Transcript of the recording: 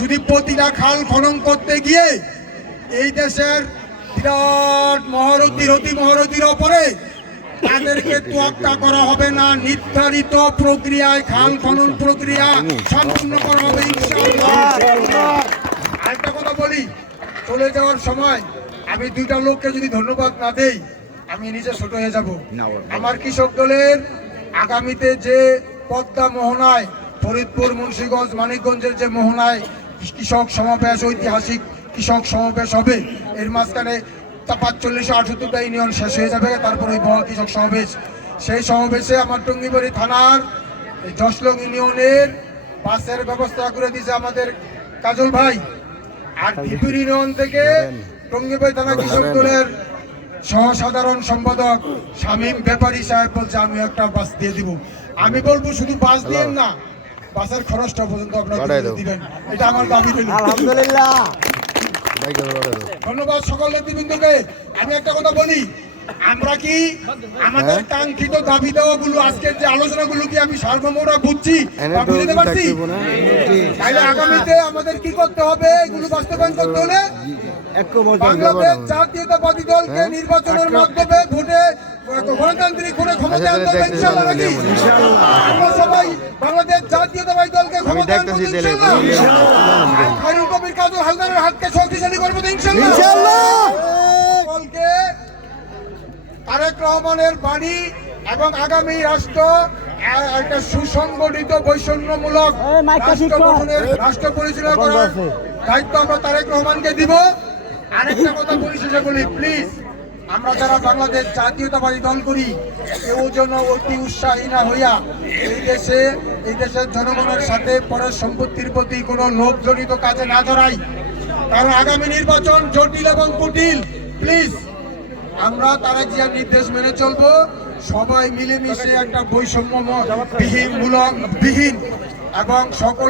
যদি প্রতিটা খাল খনন করতে গিয়ে এই দেশের বিরাট মহারথীর ওপরে তাদেরকে তোয়াক্কা করা হবে না, নির্ধারিত প্রক্রিয়ায় খাল খনন প্রক্রিয়া সম্পূর্ণ করা হবে ইনশাআল্লাহ। আরেকটা কথা বলি, চলে যাওয়ার সময় আমি দুইটা লোককে যদি ধন্যবাদ না দেই আমি নিজে ছোট হয়ে যাব। আমার কৃষক দলের আগামীতে যে পদ্মা মোহনায়, ফরিদপুর, মুন্সিগঞ্জ, মানিকগঞ্জের যে মোহনায় কৃষক সমাবেশ, ঐতিহাসিক কৃষক সমাবেশ হবে, এর মাঝখানে 45-68টা ইউনিয়ন শেষ হয়ে যাবে, তারপরে ওই বড় কৃষক সমাবেশ। সেই সমাবেশে আমার টঙ্গিবাড়ি থানার জশলং ইউনিয়নের বাসের ব্যবস্থা করে দিয়েছে আমাদের কাজল ভাই। আর বিপুর ইউনিয়ন থেকে টঙ্গিবাড়ি থানা কৃষক দলের সহসাধারণ সম্পাদক শামীম ব্যাপারী সাহেব বলছে আমি একটা বাস দিয়ে দিব। আমি বলবো শুধু বাস দিয়েন না, বাসের খরচটা পর্যন্ত আপনারা দিবেন, এটা আমার দাবি রইল। আলহামদুলিল্লাহ, ধন্যবাদ সকল নেতৃবৃন্দকে। আমি একটা কথা বলি, আমরা কি আমাদের কাঙ্ক্ষিত দাবি দেওয়াগুলো, আজকের যে আলোচনাগুলো কি আমি সার্বমোরা বুঝছি বা বুঝতে পারছি? তাহলে আগামীতে আমাদের কি করতে হবে? এগুলো বাস্তবায়ন করতে হলে বাংলাদেশ জাতীয়তাবাদী দলকে নির্বাচনের মাধ্যমে ভোটে গণতান্ত্রিক ভোটে ক্ষমতা আনতে হবে ইনশাআল্লাহ। আমরা সবাই বাংলাদেশ জাতীয়তাবাদী দলকে ক্ষমতা আনবো ইনশাআল্লাহ। খায়রুল কবির কাজল হালদারের হাতকে শক্তিশালী করবো ইনশাআল্লাহ। সকলকে তারেক রহমানের বাণী এবং আগামী রাষ্ট্র একটা সুসংগঠিত বৈষম্যমূলক রাষ্ট্র পরিচালনা করার দায়িত্ব আমরা তারেক রহমানকে দিব। আরেকটা কথা পরিশেষে বলি, প্লিজ আমরা যারা বাংলাদেশ জাতীয়তাবাদী দল করি কেউ যেন অতি উৎসাহী না হইয়া এই দেশের জনগণের সাথে পরের সম্পত্তির প্রতি কোনো লোভজনিত কাজে না জড়াই, কারণ আগামী নির্বাচন জটিল এবং কুটিল। প্লিজ আমরা তারেক জিয়ার নির্দেশ মেনে চলবো, সবাই মিলেমিশে একটা বৈষম্যবিহীন এবং সকল